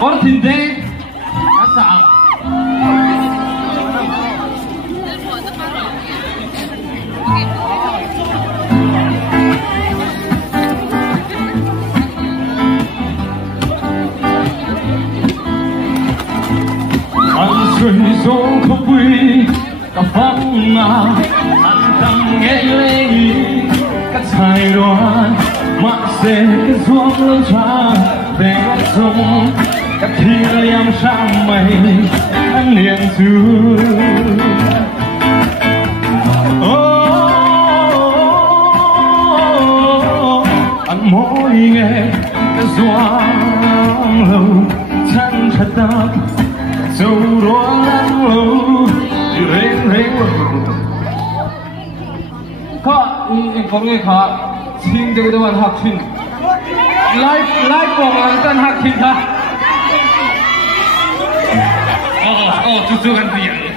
con thìn đê đã sao anh suy số không quy cả phong na anh tâm nghe lên các sai đoán mà sẽ xuống lối xa về sông các thiên liêm sang mây anh liền xưa anh mỗi nghe cái doang lâu chân thật đắp dấu đoán lắm lâu rên có con nghe khó xin được bạn học sinh live của bạn cần học sinh ha chú chú gần tiền